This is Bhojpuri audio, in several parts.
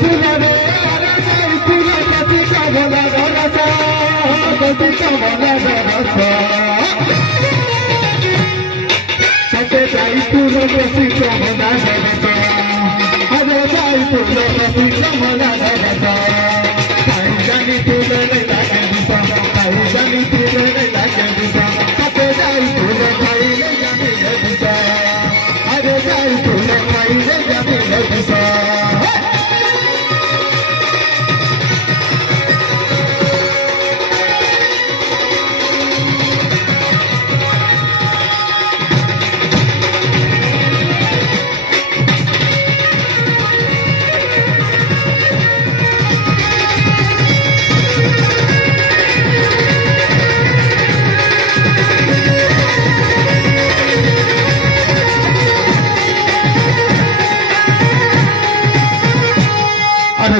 ফুলরে আরে যাই ফুল গতি কমলা রস গতি কমলা রস সতে যাই ফুল গতি কমলা রস আরে যাই ফুল গতি কমলা রস তাই জানি ফুলরে লাগে দিশা তাই জানি ফুলরে লাগে দিশা সতে যাই ফুল খাইলে জানি দিশা আরে যাই ফুল খাইলে জানি দিশা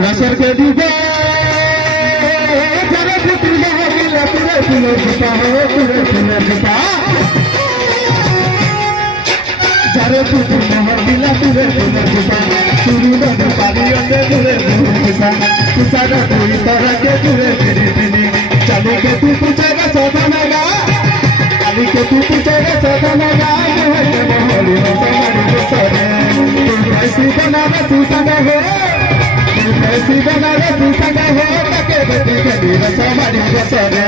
रसर के डूबे जरे पुत्र गिला पूरे फूलों छुपा हो पूरे फूलों छुपा जरे पुत्र गिला पूरे फूलों छुपा शुरू न पानी अंदर पूरे फूलों छुपा कुसारा पूरी तरह के पूरे फिरी फिरी चलो के तू पूछेगा सदा लगा अली के तू पूछेगा सदा लगा मोहल्ले मोहल्ले हमारी गुस्सारे तू ऐसी बना तू संग हो ऐसी बना रे तू संग हो तके बती के रस हमारी रस रे